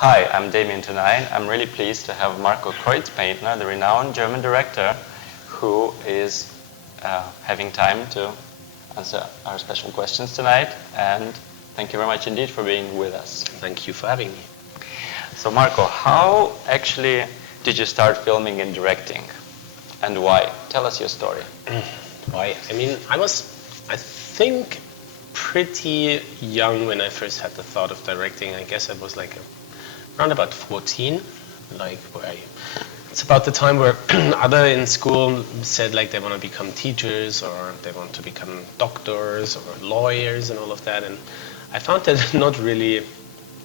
Hi, I'm Damyan29. I'm really pleased to have Marco Kreuzpaintner, the renowned German director, who is having time to answer our special questions tonight. And thank you very much indeed for being with us. Thank you for having me. So Marco, how actually did you start filming and directing? And why? Tell us your story. Why? I mean, I think, pretty young when I first had the thought of directing. I guess I was like around about 14. It's about the time where other in school said like they want to become teachers or they want to become doctors or lawyers and all of that. And I found that not really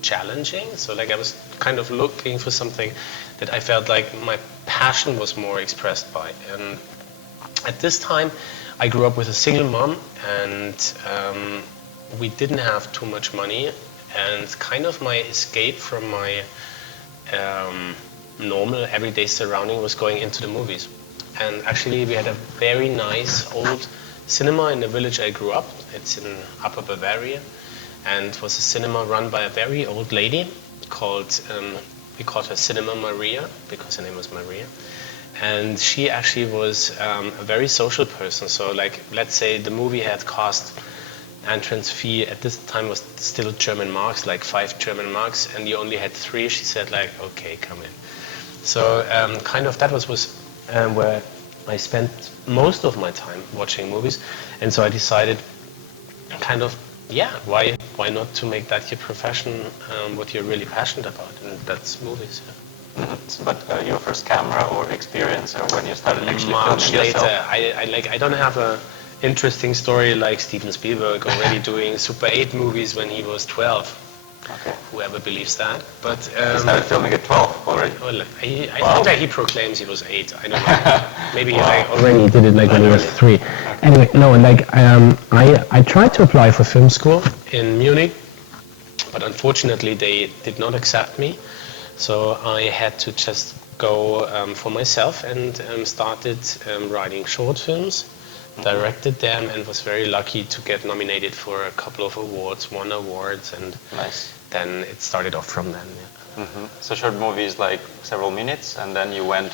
challenging. So like I was kind of looking for something that I felt like my passion was more expressed by. And at this time, I grew up with a single mom, and we didn't have too much money. And kind of my escape from my normal everyday surrounding was going into the movies. And actually, we had a very nice old cinema in the village I grew up. It's in Upper Bavaria, and it was a cinema run by a very old lady called, we called her Cinema Maria, because her name was Maria. And she actually was a very social person. So like, let's say the movie had cost entrance fee at this time was still German marks, like 5 German marks, and you only had 3. She said like, okay, come in. So kind of that was where I spent most of my time watching movies. And so I decided kind of, yeah, why not to make that your profession, what you're really passionate about, and that's movies. Yeah. But your first camera or experience, or when you started actually much filming later. yourself? I don't have a interesting story like Steven Spielberg already doing Super 8 movies when he was 12. Okay. Whoever believes that. But He started filming at 12 already? Well, I think that he proclaims he was 8. I don't know. Maybe he already did it like when he was 3. Okay. Anyway, no, like I tried to apply for film school in Munich, but unfortunately they did not accept me. So I had to just go for myself and started writing short films, directed them, and was very lucky to get nominated for a couple of awards, won awards, and nice. Then it started off from then. Yeah. So short movies like several minutes, and then you went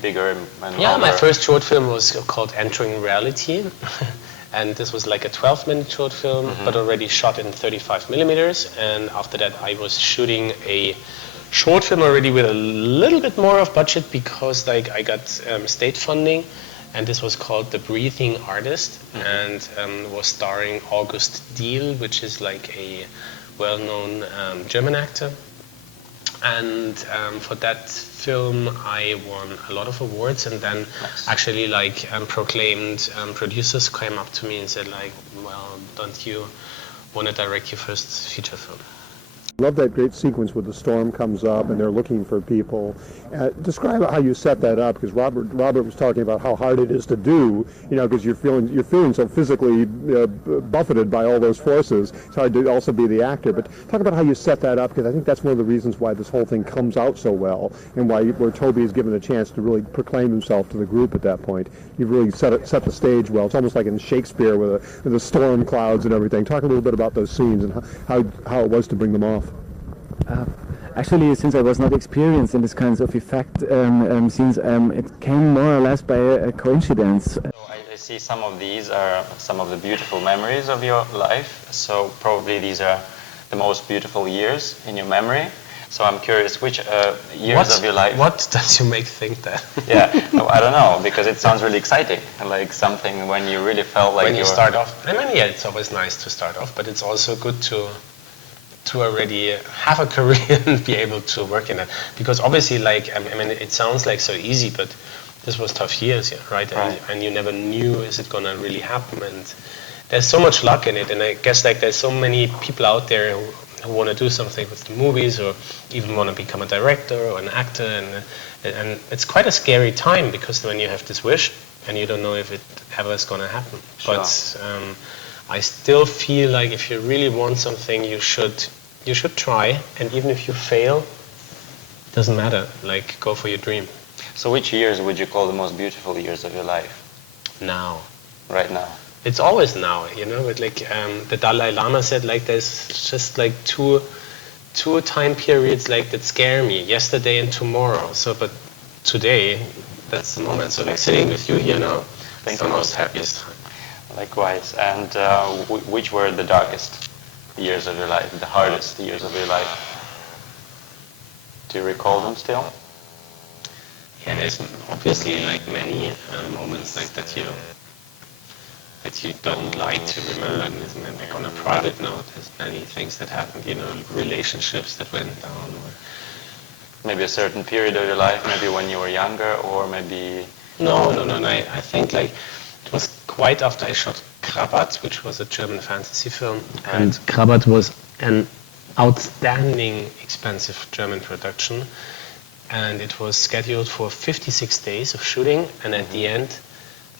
bigger and yeah, longer. my first short film was called Entering Reality. And this was like a 12-minute short film, but already shot in 35 millimeters. And after that I was shooting a short film already with a little bit more of budget because like I got state funding, and this was called The Breathing Artist, and was starring August Diehl, which is like a well-known German actor. And for that film I won a lot of awards, and then actually like proclaimed producers came up to me and said like, well, don't you want to direct your first feature film? I love that great sequence where the storm comes up and they're looking for people. Describe how you set that up, because Robert was talking about how hard it is to do, you know, because you're feeling so physically buffeted by all those forces. It's hard to also be the actor. But talk about how you set that up, because I think that's one of the reasons why this whole thing comes out so well, and where Toby is given a chance to really proclaim himself to the group at that point. You've really set the stage well. It's almost like in Shakespeare with the storm clouds and everything. Talk a little bit about those scenes and how it was to bring them off. Actually, since I was not experienced in this kinds of effect scenes, it came more or less by a coincidence. So I see some of these are some of the beautiful memories of your life. So probably these are the most beautiful years in your memory. So I'm curious, which years of your life? What does you make think that? Yeah, no, I don't know, because it sounds really exciting, like something when you really felt like when you start off. I mean, yeah, it's always nice to start off, but it's also good to already have a career and be able to work in it. Because obviously, like, I mean, it sounds like so easy, but this was tough years, yeah, right? And you never knew, is it gonna really happen? And there's so much luck in it, and I guess like there's so many people out there who want to do something with the movies, or even want to become a director or an actor, and it's quite a scary time, because when you have this wish and you don't know if it ever is gonna happen. Sure. But I still feel like if you really want something, you should try, and even if you fail, it doesn't matter, like, go for your dream. So which years would you call the most beautiful years of your life? Now. Right now. It's always now, you know, but like the Dalai Lama said, like, there's just like two two time periods like that scare me, yesterday and tomorrow. So, but today, that's the moment. So like sitting with you here now, it's the most happiest time. Likewise. And which were the darkest years of your life, the hardest years of your life? Do you recall them still? Yeah, there's obviously like many moments like that you don't like to remember. And like on a private note, there's many things that happened, relationships that went down. Maybe a certain period of your life, maybe when you were younger, or maybe... No. I think like it was quite after I shot Krabat, which was a German fantasy film. And Krabat was an outstanding, expensive German production. And it was scheduled for 56 days of shooting, and at the end,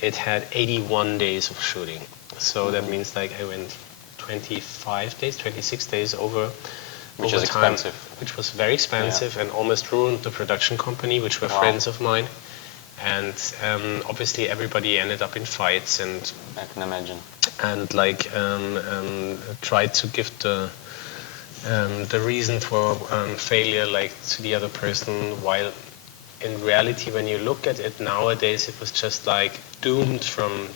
it had 81 days of shooting. So that means like I went 26 days over. Which is time, expensive. Which was very expensive and almost ruined the production company, which were friends of mine. And obviously everybody ended up in fights, and I can imagine. And like tried to give the reason for failure like to the other person, while in reality when you look at it nowadays, it was just like doomed from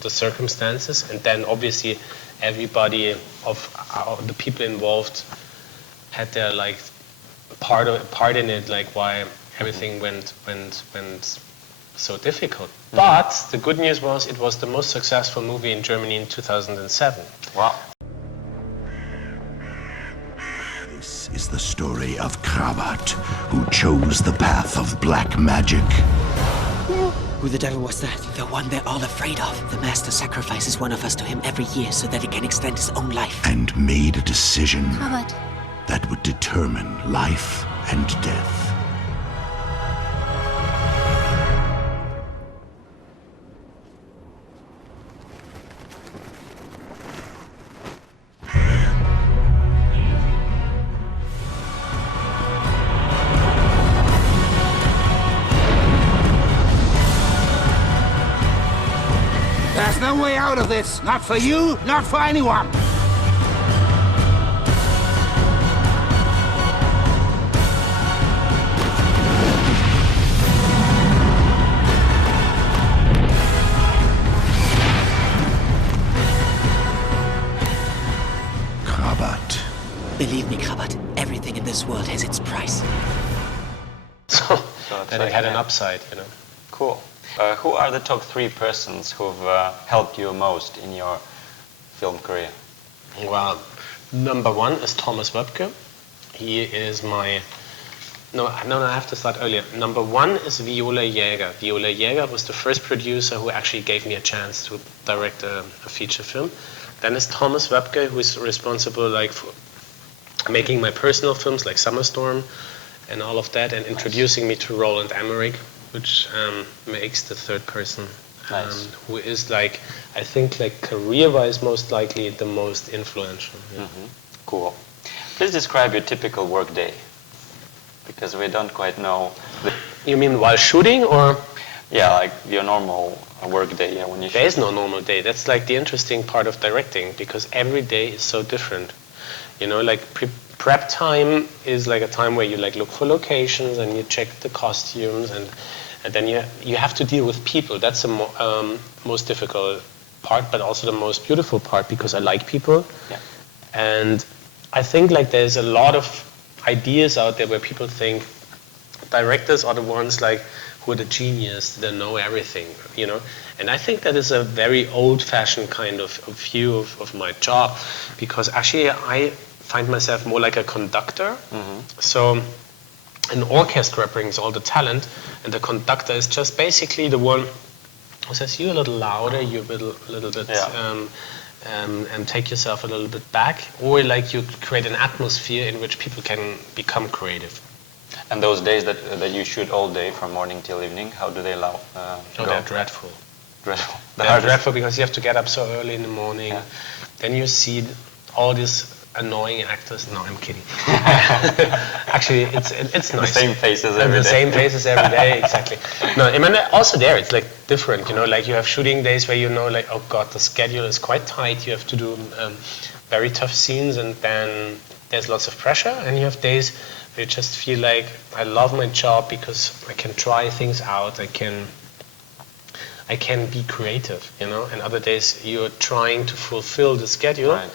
the circumstances. And then obviously everybody of the people involved had their like part in it, like why everything went so difficult. But the good news was it was the most successful movie in Germany in 2007. Wow. This is the story of Krabat, who chose the path of black magic. Who the devil was that? The one they're all afraid of. The master sacrifices one of us to him every year so that he can extend his own life. And made a decision Krabat. that would determine life and death. There's no way out of this. Not for you, not for anyone. Krabat. Believe me, Krabat, everything in this world has its price. So it's that like, it had an yeah. upside, Cool. Who are the top 3 persons who've helped you most in your film career? Well, number 1 is Thomas Wöbke. He is my... No, I have to start earlier. Number 1 is Viola Jäger. Viola Jäger was the first producer who actually gave me a chance to direct a feature film. Then is Thomas Wöbke, who is responsible like for making my personal films like Summer Storm and all of that, and introducing me to Roland Emmerich, which makes the third person, who is like, I think like career-wise most likely the most influential. Yeah. Cool. Please describe your typical work day, because we don't quite know. You mean while shooting, or? Yeah, like your normal work day, yeah, when you There is no normal day. That's like the interesting part of directing, because every day is so different. Like prep time is like a time where you like look for locations and you check the costumes, and then you have to deal with people. That's the most difficult part, but also the most beautiful part, because I like people. Yeah. And I think like there's a lot of ideas out there where people think directors are the ones like who are the genius, that know everything, And I think that is a very old-fashioned kind of view of my job, because actually I find myself more like a conductor. So an orchestra brings all the talent, and the conductor is just basically the one who says, you a little louder, you a little bit, and take yourself a little bit back, or like you create an atmosphere in which people can become creative. And those days that you shoot all day from morning till evening, how do they go? They're dreadful. Dreadful. They're dreadful because you have to get up so early in the morning. Yeah. Then you see all these annoying actors. No, I'm kidding. Actually, it's nice. The same faces every day. The same faces every day, exactly. No, I mean, also there it's like different. Like you have shooting days where like, oh god, the schedule is quite tight. You have to do very tough scenes, and then there's lots of pressure, and you have days where you just feel like I love my job because I can try things out, I can be creative, you know. And other days you're trying to fulfill the schedule, Right.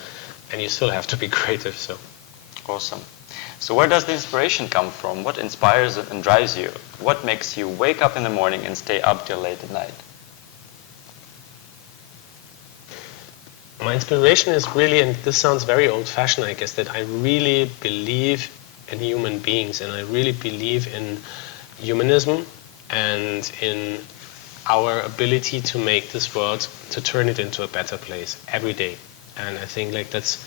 and you still have to be creative. So Awesome. So where does the inspiration come from? What inspires and drives you? What makes you wake up in the morning and stay up till late at night? my inspiration is really, and this sounds very old-fashioned, I guess, that I really believe in human beings, and I really believe in humanism and in our ability to make this world, to turn it into a better place every day. And I think like that's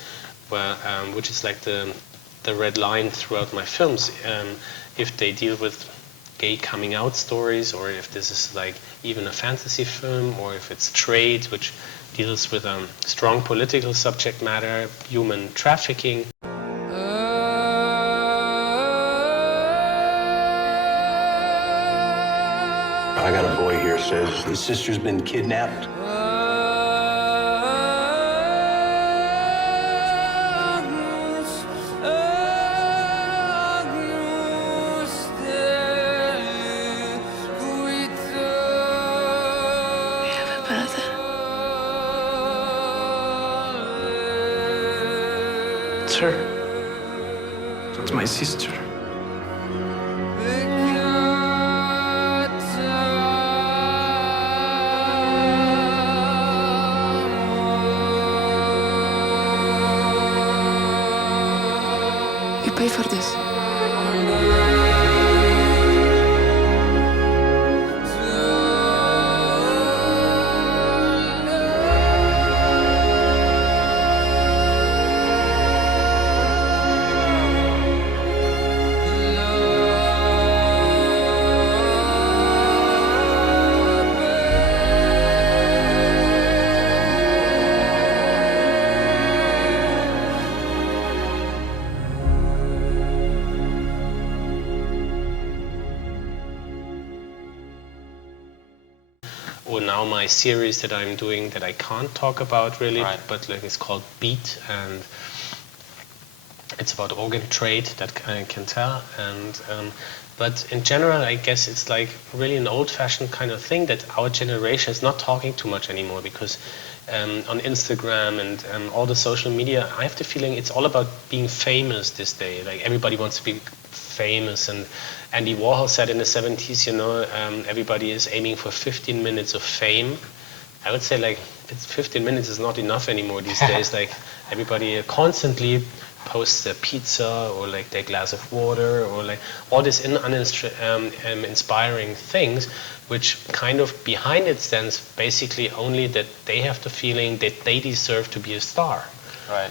where, which is like the red line throughout my films. If they deal with gay coming out stories, or if this is like even a fantasy film, or if it's trade, which deals with strong political subject matter, human trafficking. I got a boy here says his sister's been kidnapped. It's her. That's my sister. You pay for this. Or now my series that I'm doing that I can't talk about really, Right. but like it's called Beat, and it's about organ trade, that I can tell. And but in general, I guess it's like really an old-fashioned kind of thing that our generation is not talking too much anymore, because on Instagram and all the social media, I have the feeling it's all about being famous this day. Like everybody wants to be famous, and Andy Warhol said in the 70s, you know, everybody is aiming for 15 minutes of fame. I would say like 15 minutes is not enough anymore these days. Like everybody constantly posts their pizza or like their glass of water or like all these inspiring things, which kind of behind it stands basically only that they have the feeling that they deserve to be a star. Right.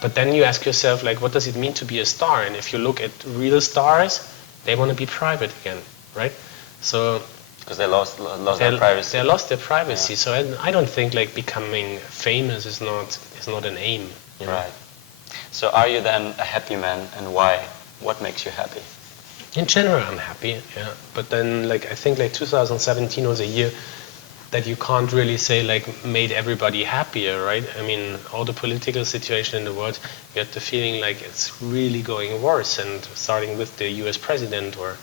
But then you ask yourself, like, what does it mean to be a star? And if you look at real stars, they want to be private again, right? So Because they lost their privacy. they lost their privacy. Yeah. So I don't think like becoming famous is not an aim. You know? Right. So are you then a happy man, and why? What makes you happy? In general, I'm happy, yeah. But then, like, I think like 2017 was a year that you can't really say like made everybody happier, right? I mean, all the political situation in the world, you get the feeling like it's really going worse. And starting with the U.S. president, or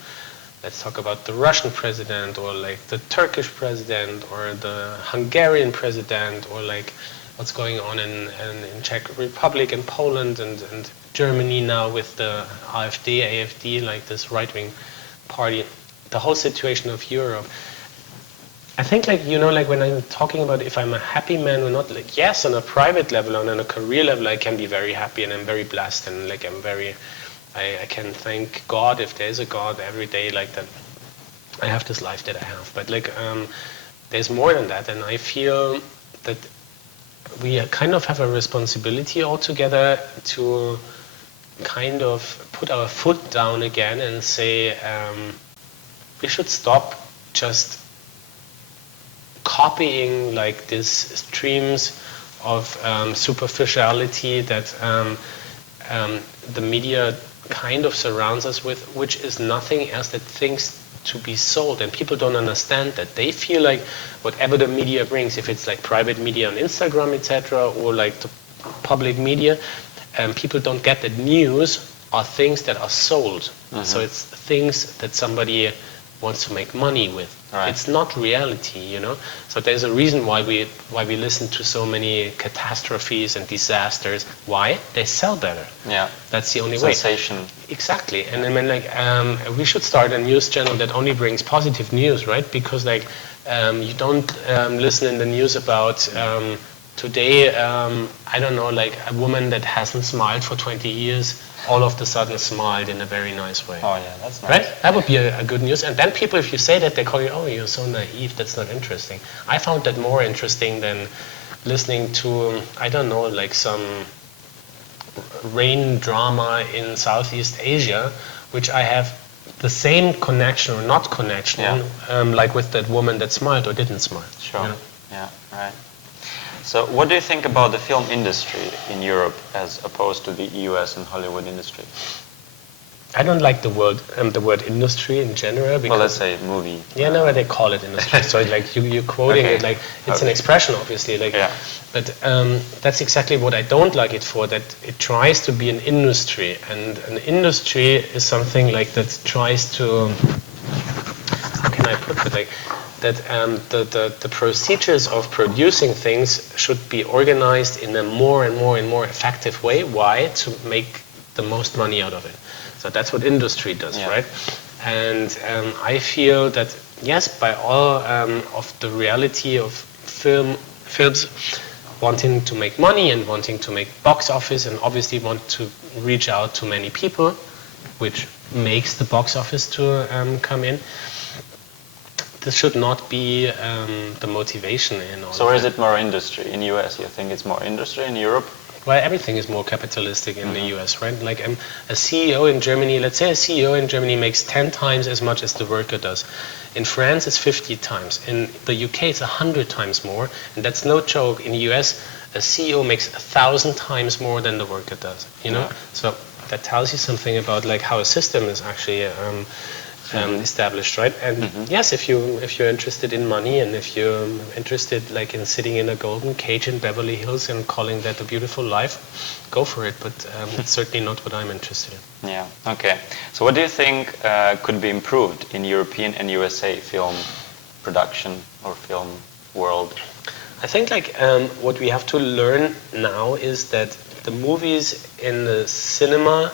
let's talk about the Russian president, or like the Turkish president, or the Hungarian president, or like what's going on in Czech Republic and Poland and Germany now with the AfD, like this right-wing party, the whole situation of Europe. I think like, you know, like when I'm talking about if I'm a happy man or not, like yes, on a private level and on a career level, I can be very happy and I'm very blessed, and like I can thank God, if there's a God, every day, like that I have this life that I have. But like there's more than that, and I feel that we kind of have a responsibility altogether to kind of put our foot down again and say we should stop just copying like these streams of superficiality that the media kind of surrounds us with, which is nothing else that things to be sold, and people don't understand that. They feel like whatever the media brings, if it's like private media on Instagram, etc., or like the public media, people don't get that news are things that are sold. So it's things that somebody wants to make money with. Right. It's not reality, you know. So there's a reason why we listen to so many catastrophes and disasters. Why? They sell better. Yeah. That's the only way. Sensation. Exactly. And I mean, like, we should start a news channel that only brings positive news, right? Because like, you don't listen in the news about today, I don't know, like a woman that hasn't smiled for 20 years all of a sudden smiled in a very nice way. Oh yeah, that's nice. Right? That would be a good news. And then people, if you say that, they call you, oh, you're so naive, that's not interesting. I found that more interesting than listening to, I don't know, like some rain drama in Southeast Asia, which I have the same connection or not connection, like with that woman that smiled or didn't smile. Sure. You know? Yeah, right. So what do you think about the film industry in Europe as opposed to the US and Hollywood industry? I don't like the word industry in general. Because well, let's say movie. Yeah, no, they call it industry. So like you're quoting it like it's an expression, obviously. Like, but that's exactly what I don't like it for. That it tries to be an industry, and an industry is something like that tries to. How can I put it? Like that the procedures of producing things should be organized in a more and more effective way. Why? To make the most money out of it. So that's what industry does, right? And I feel that, yes, by all of the reality of films wanting to make money and wanting to make box office and obviously want to reach out to many people, which makes the box office to come in, this should not be the motivation in all. So is it more industry? In US, you think it's more industry? In Europe? Well, everything is more capitalistic in the US, right? Like a CEO in Germany, let's say a CEO in Germany makes 10 times as much as the worker does. In France, it's 50 times. In the UK, it's 100 times more. And that's no joke. In the US, a CEO makes 1,000 times more than the worker does, you know? So that tells you something about like how a system is actually established, right? And yes, if you're interested in money and if you're interested like in sitting in a golden cage in Beverly Hills and calling that a beautiful life, go for it. But it's certainly not what I'm interested in. Yeah. Okay. So what do you think could be improved in European and USA film production or film world? I think like what we have to learn now is that the movies in the cinema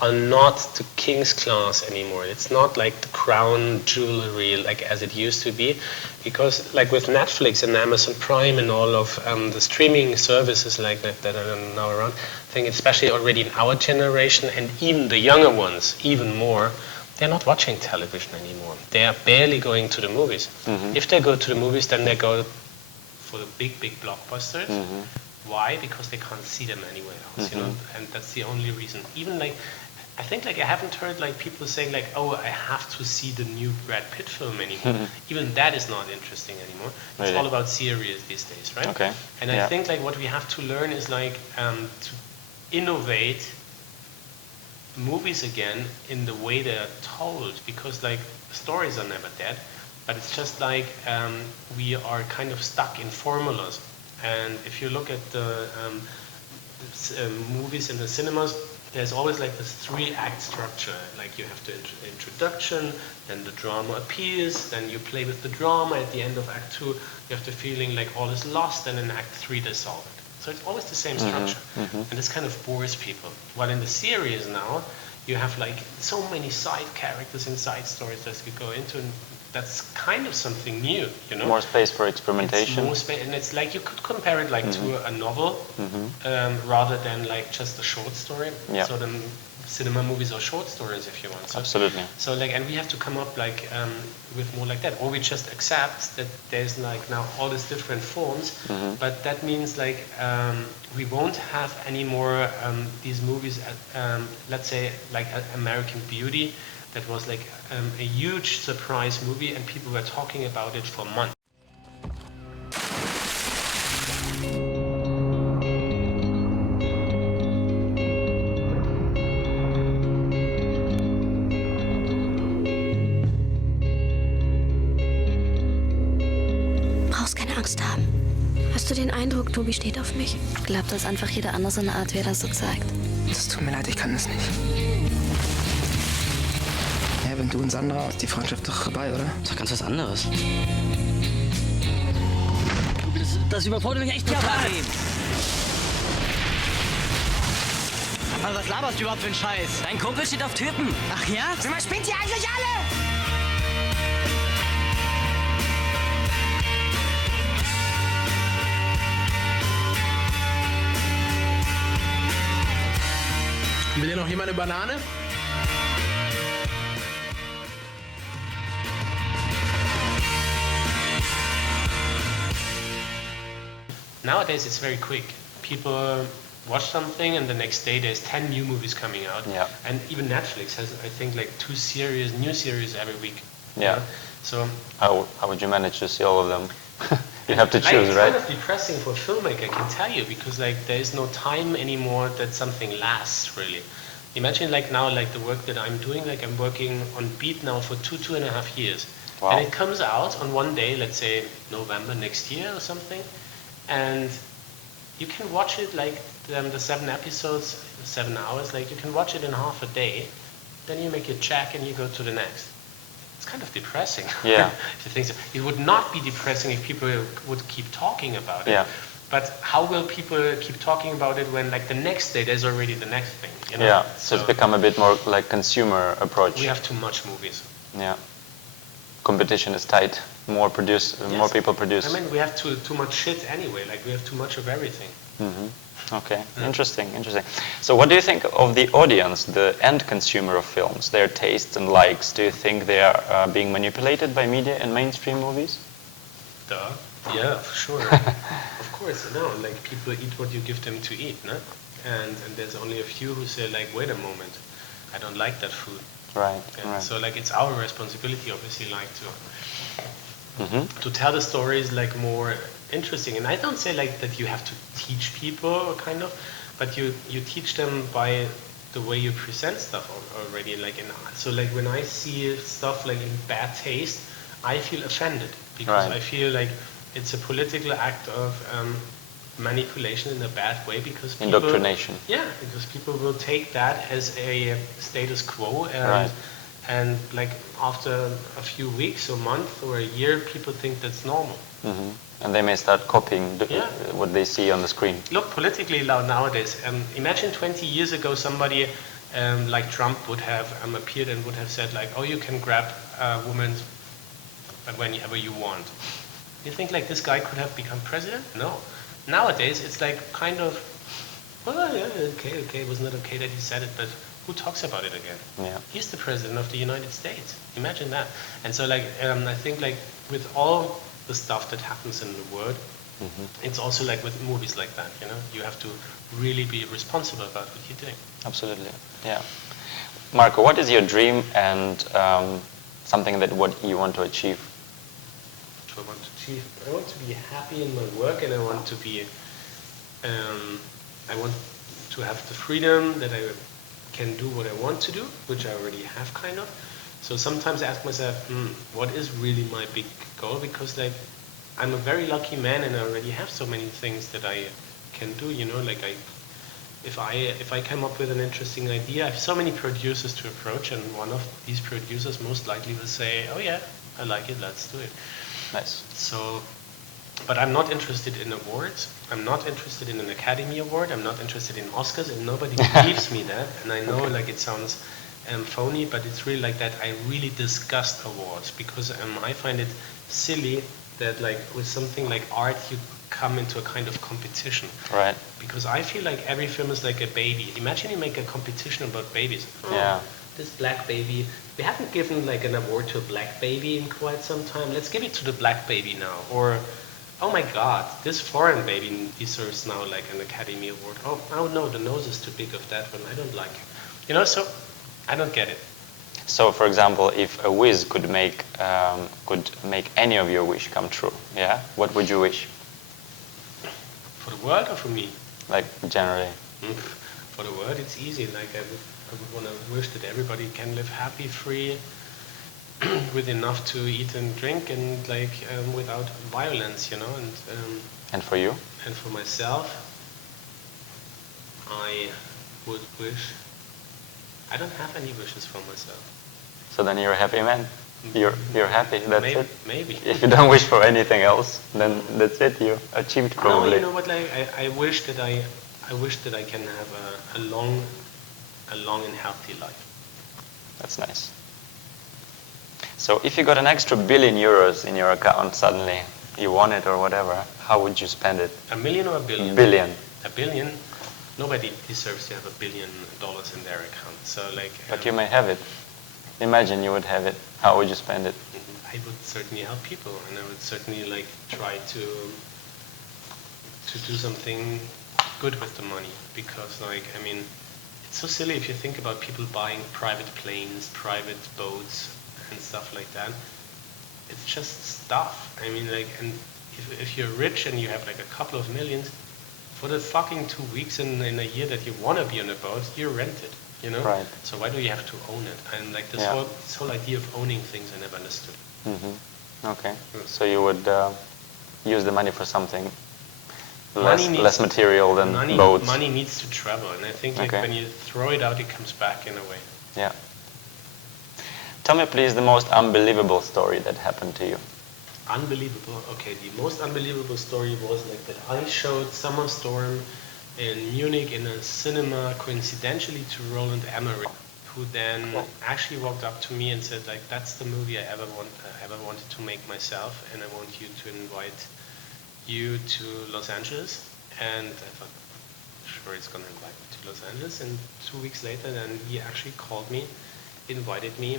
are not the king's class anymore. It's not like the crown jewelry like as it used to be, because like with Netflix and Amazon Prime and all of the streaming services like that are now around, I think especially already in our generation and even the younger ones even more, they're not watching television anymore. They are barely going to the movies. If they go to the movies, then they go for the big blockbusters. Why? Because they can't see them anywhere else, you know, and that's the only reason. Even like, I think like I haven't heard like people saying like, oh, I have to see the new Brad Pitt film anymore. Even that is not interesting anymore. It's all about series these days, right? Okay. And I think like what we have to learn is like to innovate movies again in the way they're told, because like stories are never dead, but it's just like we are kind of stuck in formulas. And if you look at the movies in the cinemas, there's always like this 3-act structure. Like you have the introduction, then the drama appears, then you play with the drama. At the end of Act 2, you have the feeling like all is lost, and in Act 3 they solve it. So it's always the same structure. And this kind of bores people. While in the series now, you have like so many side characters and side stories that you go into, and that's kind of something new, you know. More space for experimentation. It's more space, and it's like you could compare it like to a novel, rather than like just a short story. So the cinema movies are short stories, if you want. So, absolutely. So like, and we have to come up like with more like that, or we just accept that there's like now all these different forms, but that means like we won't have any more these movies. Let's say like American Beauty. That was like a huge surprise movie, and people were talking about it for months. Brauchst keine Angst haben. Hast Hast du den Eindruck, Tobi steht auf mich? Glaubt, dass einfach jeder andere so eine Art wäre, das so zeigt. Es tut mir leid, ich kann das nicht. Ja, wenn du und Sandra, ist die Freundschaft doch vorbei, oder? Das ist doch ganz was anderes. Das überfordert mich echt total. Also was laberst du überhaupt für einen Scheiß? Dein Kumpel steht auf Typen. Ach ja? Sag mal, spinnt ihr eigentlich alle? Will hier noch jemand eine Banane? Nowadays it's very quick. People watch something and the next day there's 10 new movies coming out. Yeah. And even Netflix has, I think, like new series every week. Yeah. So how would you manage to see all of them? You have to choose, it's right? kind of depressing for a filmmaker, I can tell you, because like there is no time anymore that something lasts really. Imagine like now, like the work that I'm doing, like I'm working on Beat now for 2.5 years. Wow. And it comes out on one day, let's say November next year or something, and you can watch it like the 7 episodes, 7 hours, like you can watch it in half a day, then you make your check and you go to the next. It's kind of depressing. Yeah. If you think so. It would not be depressing if people would keep talking about it. Yeah. But how will people keep talking about it when like the next day there's already the next thing? You know? Yeah, so it's become a bit more like consumer approach. We have too much movies. Yeah. Competition is tight. More people produce. I mean, we have too much shit anyway. Like we have too much of everything. Okay, interesting. So what do you think of the audience, the end consumer of films, their tastes and likes? Do you think they are being manipulated by media and mainstream movies? Duh. Yeah, for sure. Of course, no. Like people eat what you give them to eat, no? And there's only a few who say like, wait a moment, I don't like that food. Right. Yeah. Right. So like it's our responsibility, obviously, like to tell the stories like more interesting. And I don't say like that you have to teach people kind of, but you teach them by the way you present stuff already. Like so like when I see stuff like in bad taste, I feel offended because I feel like it's a political act of manipulation in a bad way because people, indoctrination. Yeah, because people will take that as a status quo and like after a few weeks or month or a year, people think that's normal. And they may start copying what they see on the screen. Look, politically nowadays, imagine 20 years ago somebody like Trump would have appeared and would have said like, oh, you can grab a woman whenever you want. You think like this guy could have become president? No. Nowadays it's like kind of, well, yeah, okay, it was not okay that he said it, but who talks about it again? Yeah. He's the president of the United States. Imagine that. And so like I think like with all the stuff that happens in the world, it's also like with movies like that, you know, you have to really be responsible about what you're doing. Absolutely. Yeah. Marco, what is your dream and something that what you want to achieve? What I want to achieve? I want to be happy in my work, and I want to be I want to have the freedom that I can do what I want to do, which I already have kind of. So sometimes I ask myself, what is really my big goal? Because like I'm a very lucky man and I already have so many things that I can do, you know, like if I come up with an interesting idea, I have so many producers to approach, and one of these producers most likely will say, oh yeah, I like it, let's do it. Nice. So, but I'm not interested in awards. I'm not interested in an Academy Award. I'm not interested in Oscars, and nobody believes me that. And I know like it sounds phony, but it's really like that. I really disgust awards because I find it silly that like with something like art you come into a kind of competition. Right. Because I feel like every film is like a baby. Imagine you make a competition about babies. Yeah. This black baby, we haven't given like an award to a black baby in quite some time. Let's give it to the black baby now. Or, oh my God, this foreign baby deserves now like an Academy Award. Oh no, the nose is too big of that one. I don't like it. You know, so I don't get it. So, for example, if a whiz could make any of your wish come true, yeah, what would you wish? For the world or for me? Like generally. For the world, it's easy. Like I would want to wish that everybody can live happy, free, with enough to eat and drink, and like without violence, And for you? And for myself, I would wish. I don't have any wishes for myself. So then you're a happy man. You're happy. That's maybe, it. Maybe. If you don't wish for anything else, then that's it. You achieved probably. No, you know what? Like I wish that I can have a long and healthy life. That's nice. So if you got an extra €1 billion in your account suddenly, you won it or whatever, how would you spend it? $1 million or $1 billion? Billion. $1 billion? Nobody deserves to have $1 billion in their account. So like. But you may have it. Imagine you would have it. How would you spend it? I would certainly help people, and I would certainly like try to do something good with the money, because like I mean, it's so silly if you think about people buying private planes, private boats, and stuff like that. It's just stuff. I mean, like, and if you're rich and you have like a couple of millions, for the fucking 2 weeks in a year that you want to be on a boat, you're rented. Right. So why do you have to own it? And like this whole idea of owning things, I never understood. Okay. So you would use the money for something less material than boats. Money needs to travel, and I think like when you throw it out, it comes back in a way. Yeah. Tell me, please, the most unbelievable story that happened to you. Unbelievable. Okay, the most unbelievable story was like that I showed Summer Storm in Munich in a cinema, coincidentally, to Roland Emmerich, who then actually walked up to me and said, like, that's the movie I ever wanted to make myself, and I want you to invite you to Los Angeles. And I thought, sure, he's going to invite me to Los Angeles. And 2 weeks later, then he actually called me, invited me,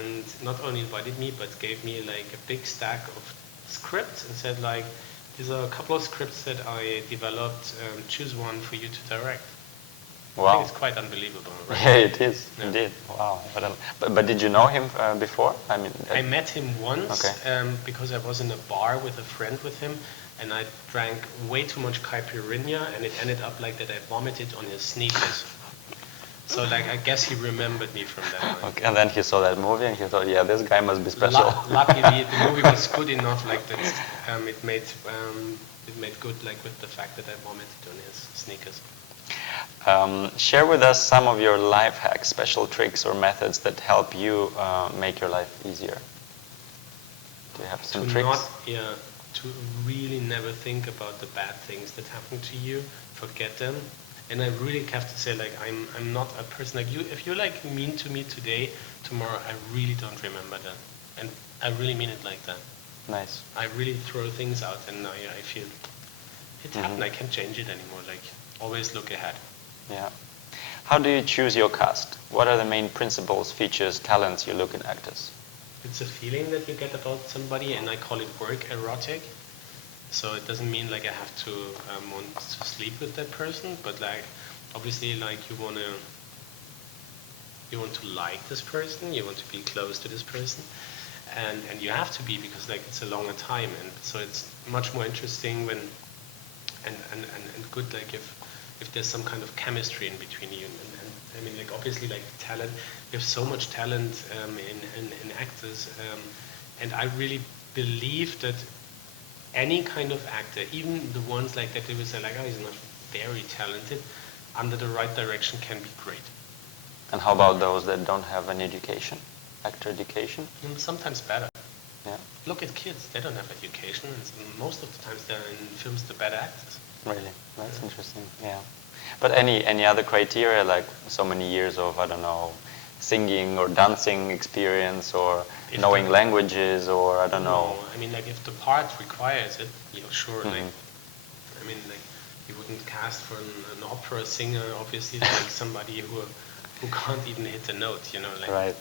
and not only invited me, but gave me like a big stack of scripts and said, like, these are a couple of scripts that I developed. Choose one for you to direct. Wow. I think it's quite unbelievable, right? Yeah, it is, indeed. Wow. But did you know him before? I mean, I met him once because I was in a bar with a friend with him, and I drank way too much caipirinha, and it ended up like that I vomited on his sneakers. So like I guess he remembered me from that night. Okay, and then he saw that movie and he thought, yeah, this guy must be special. Luckily, the movie was good enough like that. It made good like with the fact that I vomited on his sneakers. Share with us some of your life hacks, special tricks or methods that help you make your life easier. Do you have some tricks? To really never think about the bad things that happen to you. Forget them. And I really have to say, like, I'm not a person like you. If you're like mean to me today, tomorrow I really don't remember that. And I really mean it like that. Nice. I really throw things out, and I feel it happened. I can't change it anymore. Like, always look ahead. Yeah. How do you choose your cast? What are the main principles, features, talents you look in actors? It's a feeling that you get about somebody, and I call it work erotic. So it doesn't mean like I have to want to sleep with that person, but like obviously like you want to like this person, you want to be close to this person, and you have to be, because like it's a longer time, and so it's much more interesting when and good like if there's some kind of chemistry in between you, and I mean like obviously like talent, we have so much talent in actors, and I really believe that any kind of actor, even the ones like that they will say like, oh, he's not very talented, under the right direction can be great. And how about those that don't have an education, actor education? Sometimes better. Yeah. Look at kids, they don't have education, and most of the times they're in films the better actors. Really? That's interesting, yeah. But any other criteria, like so many years of, I don't know, singing or dancing experience, or knowing languages, or I don't know? I mean, like if the part requires it, sure. Like, I mean, like you wouldn't cast for an opera singer, obviously, like somebody who can't even hit the note, Like, right.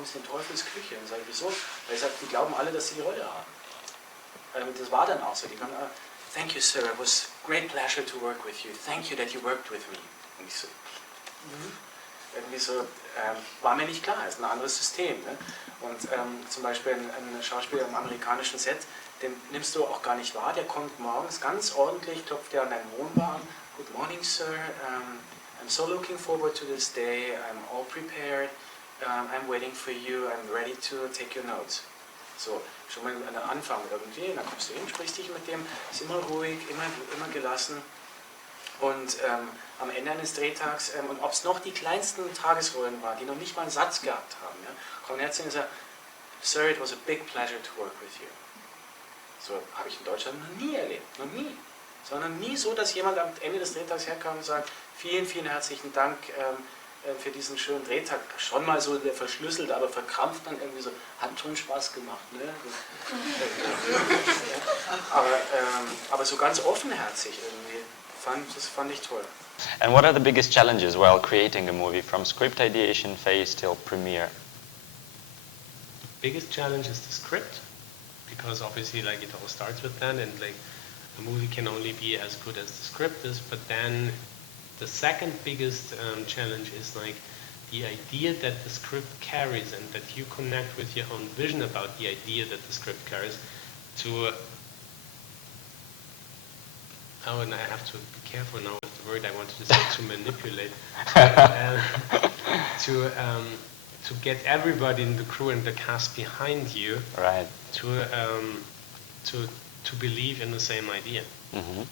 Aus den Teufelsküche und sage, wieso? Weil ich sage, die glauben alle, dass sie die Rolle haben. Das war dann auch so. Die kamen, thank you, sir. It was great pleasure to work with you. Thank you that you worked with me. Und ich so, irgendwie so, war mir nicht klar, ist ein anderes System. Ne? Und zum Beispiel ein Schauspieler im amerikanischen Set, den nimmst du auch gar nicht wahr, der kommt morgens ganz ordentlich, klopft dir an deinen Wohnwagen. Good morning, sir. I'm so looking forward to this day. I'm all prepared. I'm waiting for you, I'm ready to take your notes. So, schon mal an der Anfang irgendwie, dann kommst du hin, sprichst dich mit dem, ist immer ruhig, immer gelassen. Und am Ende eines Drehtags, und ob es noch die kleinsten Tagesrollen waren, die noch nicht mal einen Satz gehabt haben, ja, kommen jetzt und sagen, Sir, it was a big pleasure to work with you. So habe ich in Deutschland noch nie erlebt, noch nie. Sondern nie so, dass jemand am Ende des Drehtags herkam und sagt, vielen, vielen herzlichen Dank für diesen schönen Drehtag. Schon mal so der verschlüsselt, aber verkrampft dann irgendwie so, hat schon Spaß gemacht. Ne? aber so ganz offenherzig irgendwie, das fand ich toll. And what are the biggest challenges while creating a movie from script ideation phase till premiere? The biggest challenge is the script, because obviously like it all starts with that, and like a movie can only be as good as the script is. But then the second biggest challenge is like the idea that the script carries, and that you connect with your own vision about the idea that the script carries to and I have to be careful now with the word I wanted to say, to manipulate, to get everybody in the crew and the cast behind you, right, to believe in the same idea. Mm-hmm.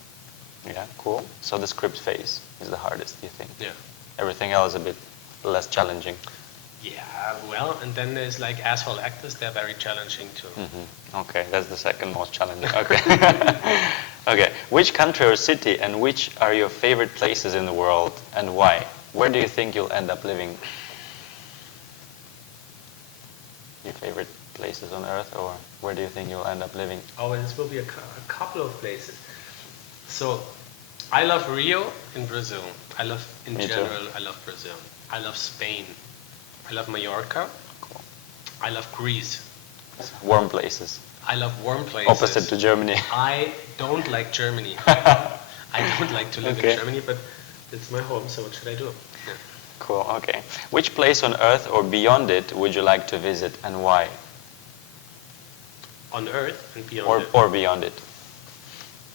Yeah, cool. So the script phase is the hardest, you think? Yeah. Everything else a bit less challenging. Yeah, well, and then there's like asshole actors, they're very challenging too. Mm-hmm. Okay, that's the second most challenging. Okay. Okay, which country or city and which are your favorite places in the world and why? Where do you think you'll end up living? Your favorite places on earth, or where do you think you'll end up living? Oh, this will be a couple of places. So, I love Rio in Brazil. I love, in Me general, too. I love Brazil. I love Spain. I love Mallorca. Cool. I love Greece. Warm places. I love warm places. Opposite to Germany. I don't like Germany. I don't like to live in Germany, but it's my home, so what should I do? Yeah. Cool, okay. Which place on Earth or beyond it would you like to visit and why? On Earth and beyond it? Or beyond it?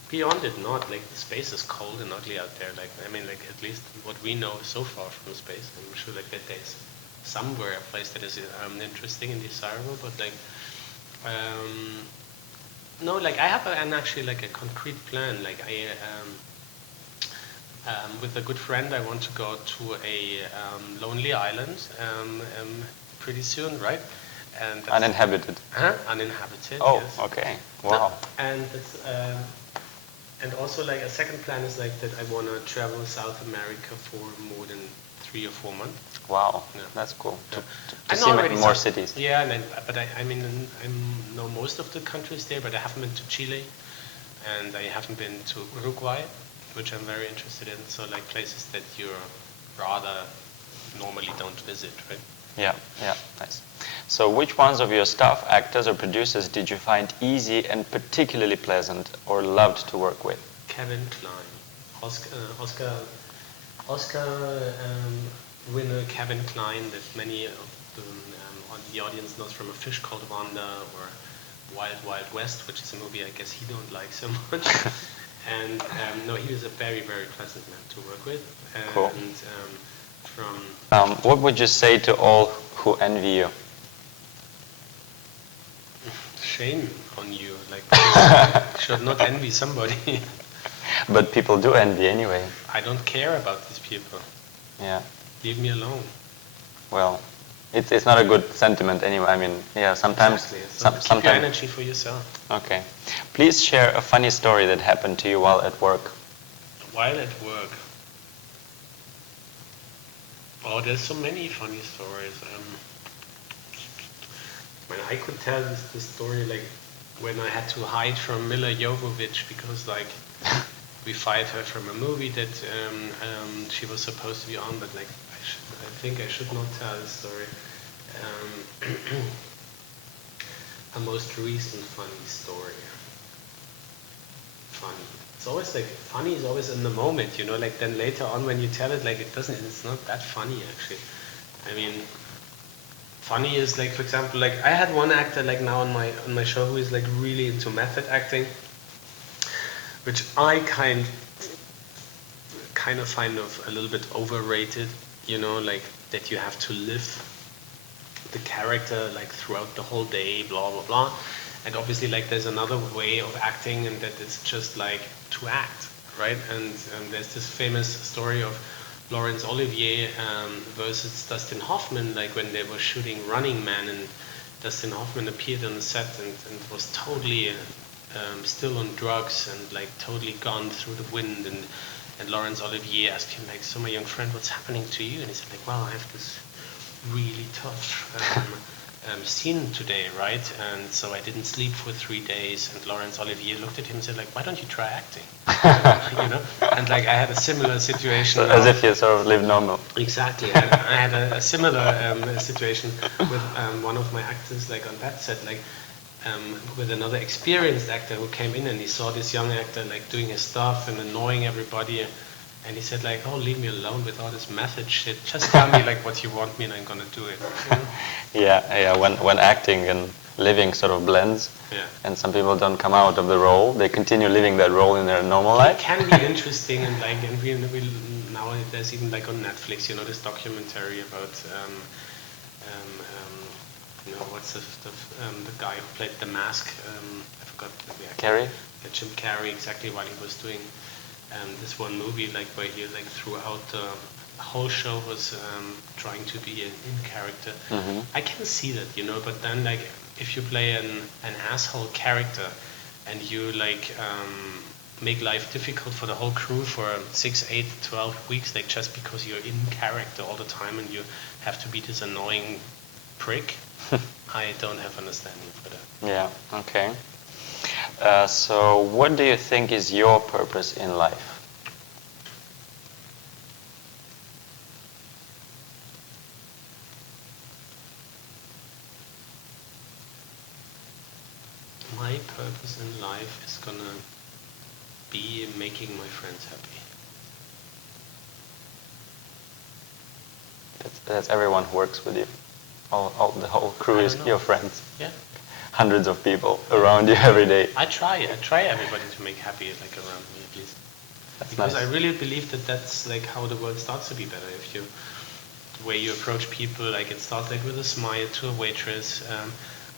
Beyond it, not. Like, the space is cold and ugly out there. Like, I mean, like, at least what we know so far from space. I'm sure, like, that there's somewhere a place that is interesting and desirable, but, like, no, like, I have actually, like, a concrete plan. Like, with a good friend, I want to go to a lonely island pretty soon, right? And uninhabited. Uninhabited. Oh, yes. okay. Wow. And it's, and also, like, a second plan is like that I want to travel South America for more than 3 or 4 months. Wow, yeah. That's cool. Yeah. To see more cities. Yeah, but I mean, I know most of the countries there, but I haven't been to Chile, and I haven't been to Uruguay, which I'm very interested in. So, like, places that you rather normally don't visit, right? Yeah, nice. So which ones of your staff, actors or producers did you find easy and particularly pleasant or loved to work with? Kevin Kline, Oscar winner Kevin Kline, that many of the audience knows from A Fish Called Wanda or Wild Wild West, which is a movie I guess he don't like so much. And no, he was a very, very pleasant man to work with. And, cool. From what would you say to all who envy you? Shame on you, like, you should not envy somebody. But people do envy anyway. I don't care about these people. Yeah. Leave me alone. Well, it's not a good sentiment anyway. I mean, yeah, sometimes... Exactly. So keep your energy for yourself. Okay. Please share a funny story that happened to you while at work. While at work? Oh, there's so many funny stories. When I could tell this story, like, when I had to hide from Mila Jovovich because, like, we fired her from a movie that she was supposed to be on, but, like, I think I should not tell this story. A most recent funny story. Funny. It's always like, funny is always in the moment, you know, like, then later on when you tell it, like, it's not that funny actually. I mean, funny is like, for example, like, I had one actor like now on my show who is like really into method acting, which I kind of find a little bit overrated, you know, like, that you have to live the character like throughout the whole day, blah blah blah. And obviously like there's another way of acting, and that is just like to act, right? And there's this famous story of Laurence Olivier versus Dustin Hoffman, like when they were shooting Running Man, and Dustin Hoffman appeared on the set and was totally still on drugs and like totally gone through the wind, and Laurence Olivier asked him like, so my young friend, what's happening to you? And he said like, well, I have this really tough scene today, right? And so I didn't sleep for 3 days. And Laurence Olivier looked at him and said like, why don't you try acting? You know? And like I had a similar situation. So as if you sort of live normal. Exactly. I had a similar situation with one of my actors like on that set, like with another experienced actor who came in, and he saw this young actor like doing his stuff and annoying everybody. And he said like, oh, leave me alone with all this method shit. Just tell me like what you want me and I'm gonna do it. You know? Yeah. When acting and living sort of blends, and some people don't come out of the role, they continue living that role in their normal life. It can be interesting, and like, and we now there's even like on Netflix, you know, this documentary about you know, what's the guy who played The Mask? I forgot. Carrey. Jim Carrey, exactly, while he was doing. This one movie, like where he like throughout the whole show was trying to be in character. Mm-hmm. I can see that, you know, but then like if you play an asshole character and you like make life difficult for the whole crew for 6, 8, 12 weeks, like just because you're in character all the time and you have to be this annoying prick, I don't have understanding for that. Yeah. Okay. So what do you think is your purpose in life? My purpose in life is gonna be making my friends happy. That's everyone who works with you. The whole crew is your friends. Yeah. Hundreds of people around you every day. I try everybody to make happy, like around me at least. That's because nice. I really believe that that's like how the world starts to be better. If you, the way you approach people, like it starts like with a smile to a waitress,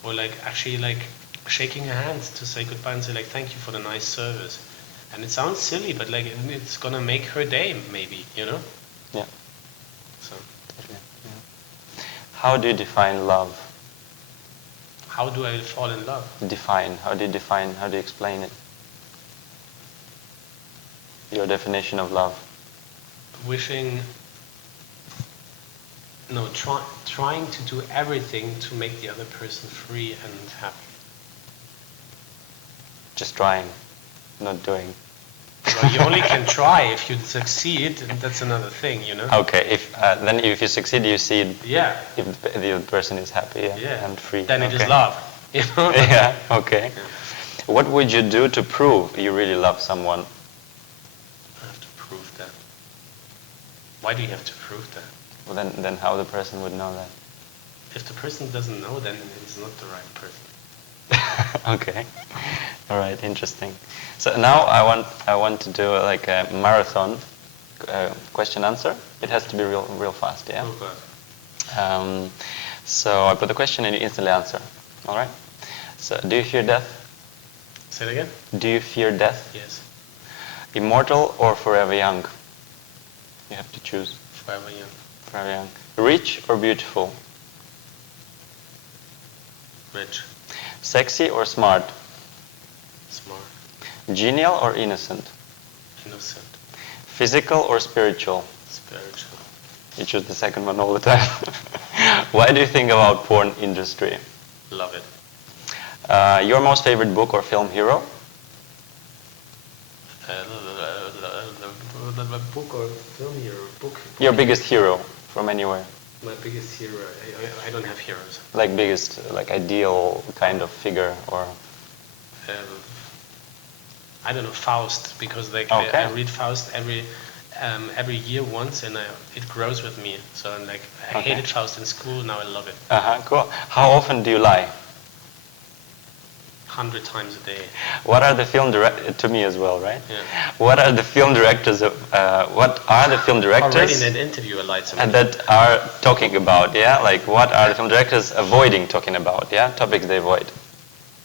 or like actually like shaking a hand to say goodbye and say like thank you for the nice service. And it sounds silly, but like it's gonna make her day, maybe, you know? Yeah. So. Yeah. How do you define love? How do I fall in love? How do you explain it? Your definition of love. Trying to do everything to make the other person free and happy. Just trying, not doing. Well, you only can try. If you succeed, that's another thing, you know? Okay, then if you succeed, you see if the other person is happy and free. Then it is love, you know? Yeah, okay. Yeah. What would you do to prove you really love someone? I have to prove that. Why do you have to prove that? Well, then how the person would know that? If the person doesn't know, then it's not the right person. Okay. All right. Interesting. So now I want to do like a marathon question answer. It has to be real fast. Yeah. Okay. So I put the question and you instantly answer. All right. So do you fear death? Say it again. Do you fear death? Yes. Immortal or forever young? You have to choose. Forever young. Forever young. Rich or beautiful? Rich. Sexy or smart? Smart. Genial or innocent? Innocent. Physical or spiritual? Spiritual. You choose the second one all the time. Why do you think about porn industry? Love it. Your most favorite book or film hero? The book or film hero? Book. Your biggest hero from anywhere? My biggest hero. I don't have heroes. Like biggest, like ideal kind of figure or? I don't know, Faust, because like okay. I read Faust every year once, and it grows with me. So I'm like, I hated Faust in school, now I love it. Cool. How often do you lie? 100 times a day. What are the film to me as well, right? Yeah. What are the film directors Already in an interview, I lied somebody. that are talking about? Yeah, like what are the film directors avoiding talking about? Yeah, topics they avoid.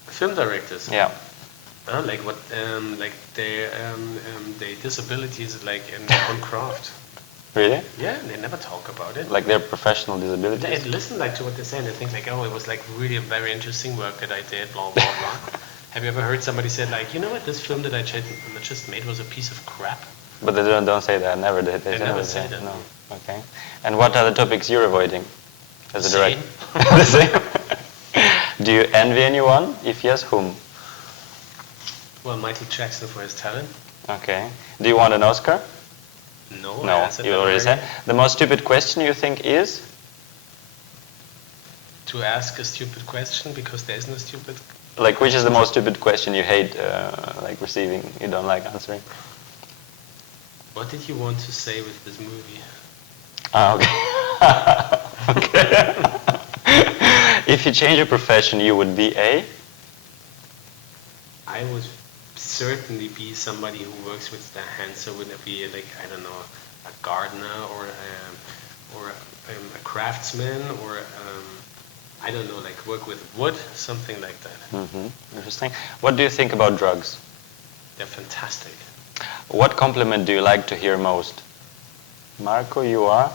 Film directors. Yeah. Like what? Like their disabilities, like in their own craft. Really? Yeah, they never talk about it. Like their professional disabilities? They listen like to what they say and they think like, oh, it was like really a very interesting work that I did, blah, blah, blah. Have you ever heard somebody say like, you know what, this film that I just made was a piece of crap? But they don't say that, never did. They never say that. No. Okay. And what are the topics you're avoiding as a Same. director? The same? Do you envy anyone? If yes, whom? Well, Michael Jackson for his talent. Okay. Do you want an Oscar? No, No, you already said. The most stupid question you think is? To ask a stupid question because there is no stupid. Like, which is the most stupid question you hate, like receiving, you don't like answering? What did you want to say with this movie? Ah, okay. Okay. If you change your profession, you would be a? I would certainly be somebody who works with their hands. So would it be like, I don't know, a gardener or a craftsman or I don't know, like work with wood, something like that. Mm-hmm. Interesting. What do you think about drugs? They're fantastic. What compliment do you like to hear most? Marco, you are?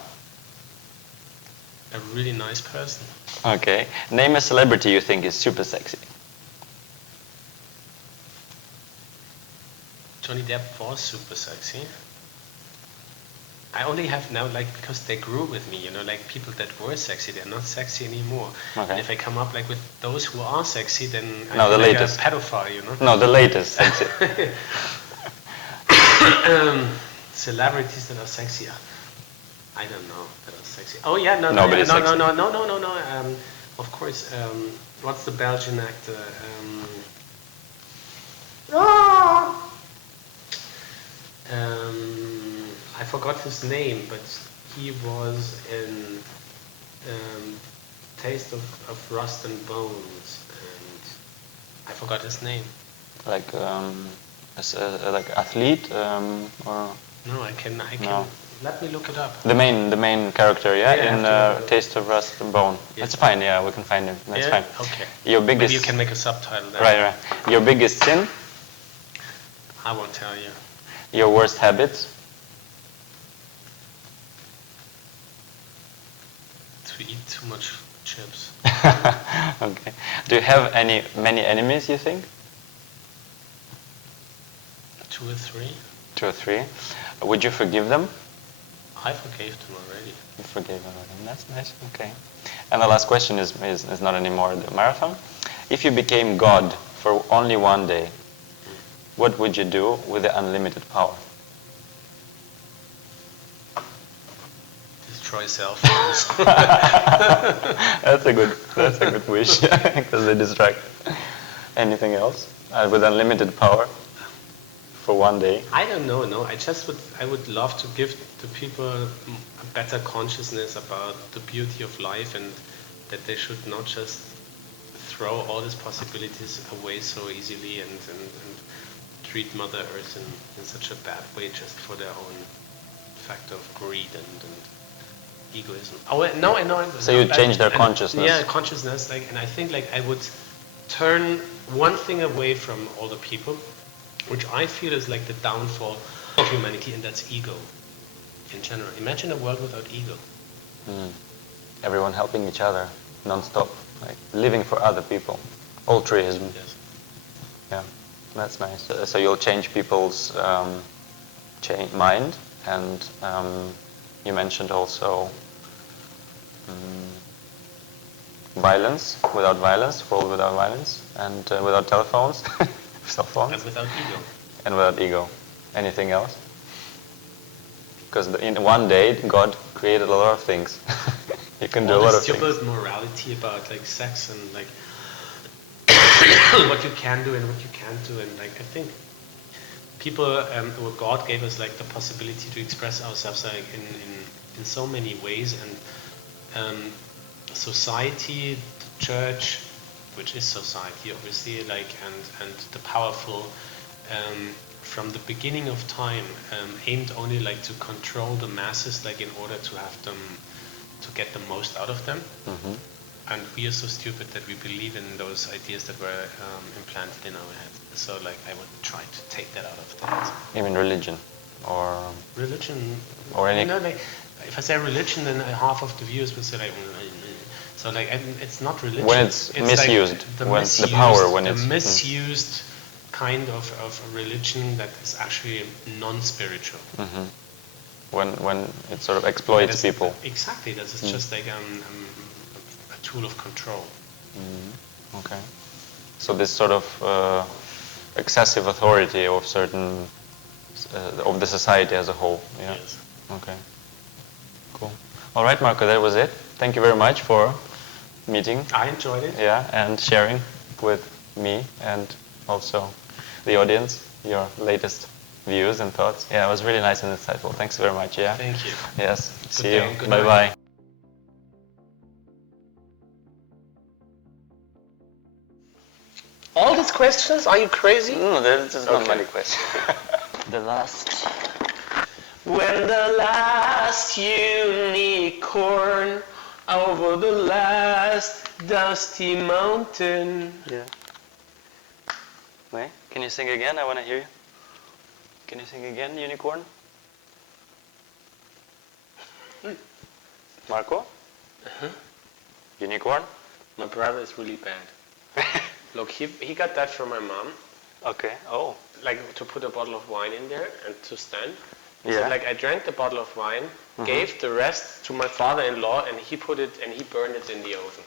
A really nice person. Okay. Name a celebrity you think is super sexy. Johnny Depp was super sexy. I only have now, like, because they grew with me, you know, like people that were sexy, they're not sexy anymore. Okay. And if I come up like with those who are sexy, then No, the I'm like latest. a pedophile, you know. No, the latest sexy. Celebrities that are sexy. I don't know that are sexy. Oh yeah, no, Nobody's no, sexy. no. Of course. What's the Belgian actor? I forgot his name, but he was in Taste of Rust and Bones, and I forgot his name. Like, like athlete, or? No, I can. No. Let me look it up. The main character, yeah, Yeah, in Taste of Rust and Bone. Yeah. That's fine, yeah, we can find him. That's Yeah? fine. Okay. Your biggest. Maybe you can make a subtitle there. Right. Your biggest sin, I won't tell you. your worst habits, To eat too much chips. Okay. Do you have many enemies, you think? 2 or 3. 2 or 3. Would you forgive them? I forgave them already. You forgave them already. That's nice. Okay. And the last question is not anymore the marathon. If you became God for only one day, what would you do with the unlimited power? Destroy cell phones. That's a good wish because they distract. Anything else with unlimited power for one day? I don't know. No, I would love to give to people a better consciousness about the beauty of life and that they should not just throw all these possibilities away so easily and treat Mother Earth in such a bad way just for their own factor of greed and egoism. Oh no, I know. So you change their consciousness. Yeah, consciousness. Like, and I think like I would turn one thing away from all the people, which I feel is like the downfall of humanity, and that's ego. In general, imagine a world without ego. Everyone helping each other, non-stop, like living for other people. Altruism. Yes. Yeah, that's nice. So you'll change people's mind, and you mentioned also violence, without violence, world without violence, and without telephones, cell phones. And without ego. And without ego. Anything else? Because in one day, God created a lot of things. You can do a lot of things. Stupid morality about like sex and like what you can do and what you can't do, and like I think people or God gave us like the possibility to express ourselves like in so many ways, and society, the church, which is society, obviously, like, and the powerful, from the beginning of time, aimed only like to control the masses, like in order to have them, to get the most out of them. And we are so stupid that we believe in those ideas that were implanted in our heads. So like I would try to take that out of that. Even religion, or religion, or any. You know, like if I say religion, then half of the viewers will say like. So like it's not religion. When it's misused, like when the power, when the it's misused kind of a religion that is actually non-spiritual. When it sort of exploits people. Exactly, that is just like a tool of control. Okay. So this sort of excessive authority of certain of the society as a whole. Yeah. Yes. Okay. Cool. All right, Marco, that was it. Thank you very much for meeting. I enjoyed it. Yeah, and sharing with me and also the audience your latest views and thoughts. Yeah, it was really nice and insightful. Thanks very much. Yeah. Thank you. Yes. See day. you. Good Bye night. bye. All these questions? Are you crazy? No, this is not Okay. many questions. The last. When the last unicorn over the last dusty mountain. Yeah. Wait, can you sing again? I want to hear you. Can you sing again, unicorn? Marco? Unicorn? My brother is really bad. Look, he got that from my mom. Okay. Oh. Like to put a bottle of wine in there and to stand. Yeah. So like I drank the bottle of wine, gave the rest to my father-in-law, and he put it and he burned it in the oven.